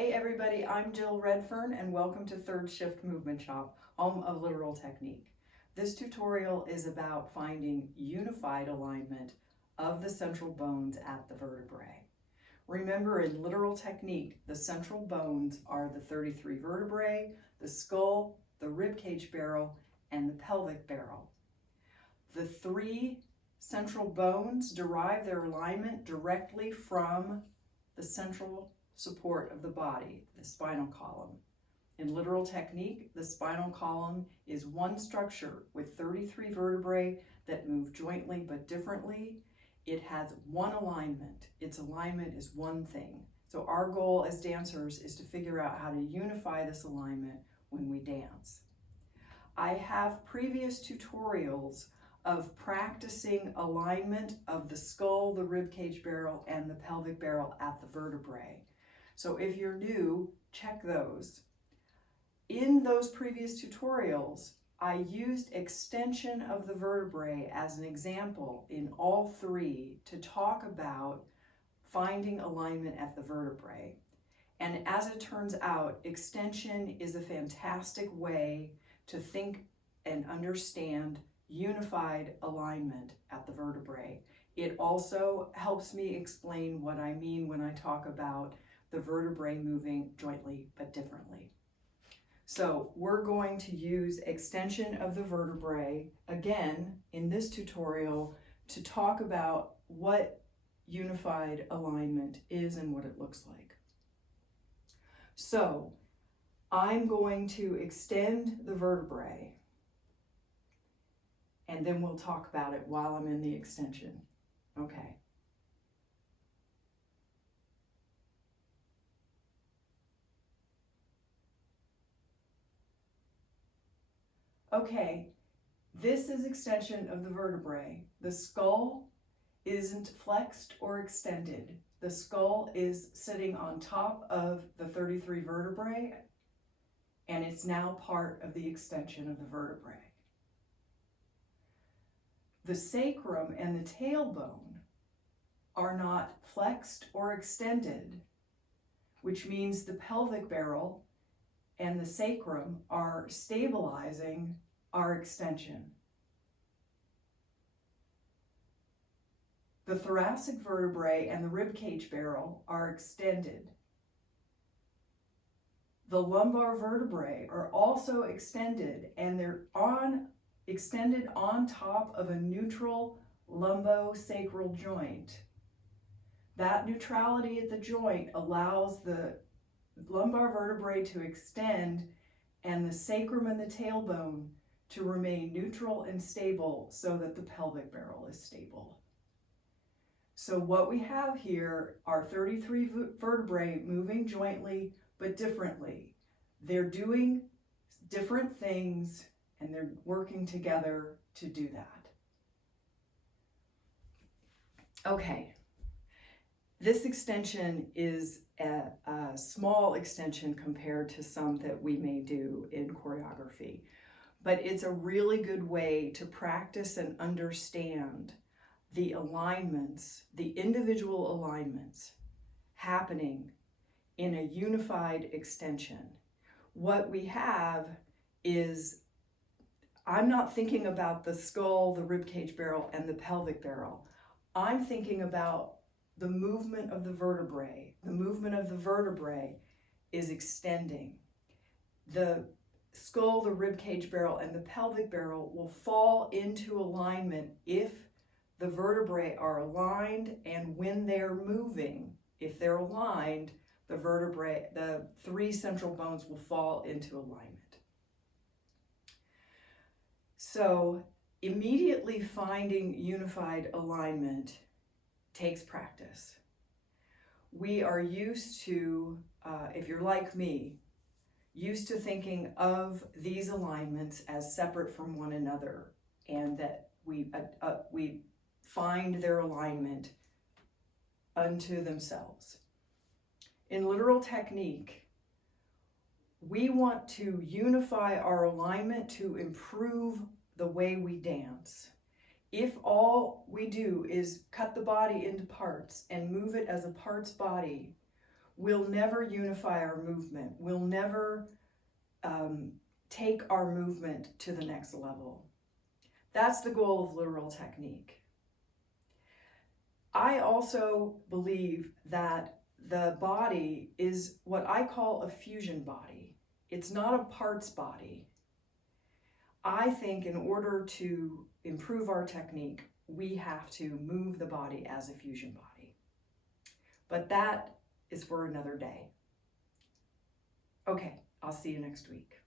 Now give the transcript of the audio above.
Hey everybody, I'm Jill Redfern and welcome to Third Shift Movement Shop, home of literal technique. This tutorial is about finding unified alignment of the central bones at the vertebrae. Remember, in literal technique, the central bones are the 33 vertebrae, the skull, the ribcage barrel, and the pelvic barrel. The three central bones derive their alignment directly from the central support of the body, the spinal column. In literal technique, the spinal column is one structure with 33 vertebrae that move jointly but differently. It has one alignment. Its alignment is one thing. So our goal as dancers is to figure out how to unify this alignment when we dance. I have previous tutorials of practicing alignment of the skull, the ribcage barrel, and the pelvic barrel at the vertebrae. So if you're new, check those. In those previous tutorials, I used extension of the vertebrae as an example in all three to talk about finding alignment at the vertebrae. And as it turns out, extension is a fantastic way to think and understand unified alignment at the vertebrae. It also helps me explain what I mean when I talk about the vertebrae moving jointly but differently. So we're going to use extension of the vertebrae again in this tutorial to talk about what unified alignment is and what it looks like. So I'm going to extend the vertebrae and then we'll talk about it while I'm in the extension. Okay. Okay, this is extension of the vertebrae. The skull isn't flexed or extended. The skull is sitting on top of the 33 vertebrae, and it's now part of the extension of the vertebrae. The sacrum and the tailbone are not flexed or extended, which means the pelvic barrel and the sacrum are stabilizing our extension. The thoracic vertebrae and the ribcage barrel are extended. The lumbar vertebrae are also extended, and they're extended on top of a neutral lumbosacral joint. That neutrality at the joint allows the lumbar vertebrae to extend and the sacrum and the tailbone to remain neutral and stable so that the pelvic barrel is stable. So what we have here are 33 vertebrae moving jointly but differently. They're doing different things and they're working together to do that. Okay, this extension is a small extension compared to some that we may do in choreography, but it's a really good way to practice and understand the alignments, the individual alignments happening in a unified extension. What we have is, I'm not thinking about the skull, the ribcage barrel, and the pelvic barrel. I'm thinking about the movement of the vertebrae. The movement of the vertebrae is extending. The skull, the ribcage barrel, and the pelvic barrel will fall into alignment if the vertebrae are aligned, and when they're moving, if they're aligned, the vertebrae, the three central bones will fall into alignment. So immediately finding unified alignment takes practice. We are used to, if you're like me, used to thinking of these alignments as separate from one another, and that we find their alignment unto themselves. In literal technique, we want to unify our alignment to improve the way we dance. If all we do is cut the body into parts and move it as a parts body, we'll never unify our movement. We'll never take our movement to the next level. That's the goal of literal technique. I also believe that the body is what I call a fusion body. It's not a parts body. I think in order to improve our technique, we have to move the body as a fusion body. But that is for another day. Okay, I'll see you next week.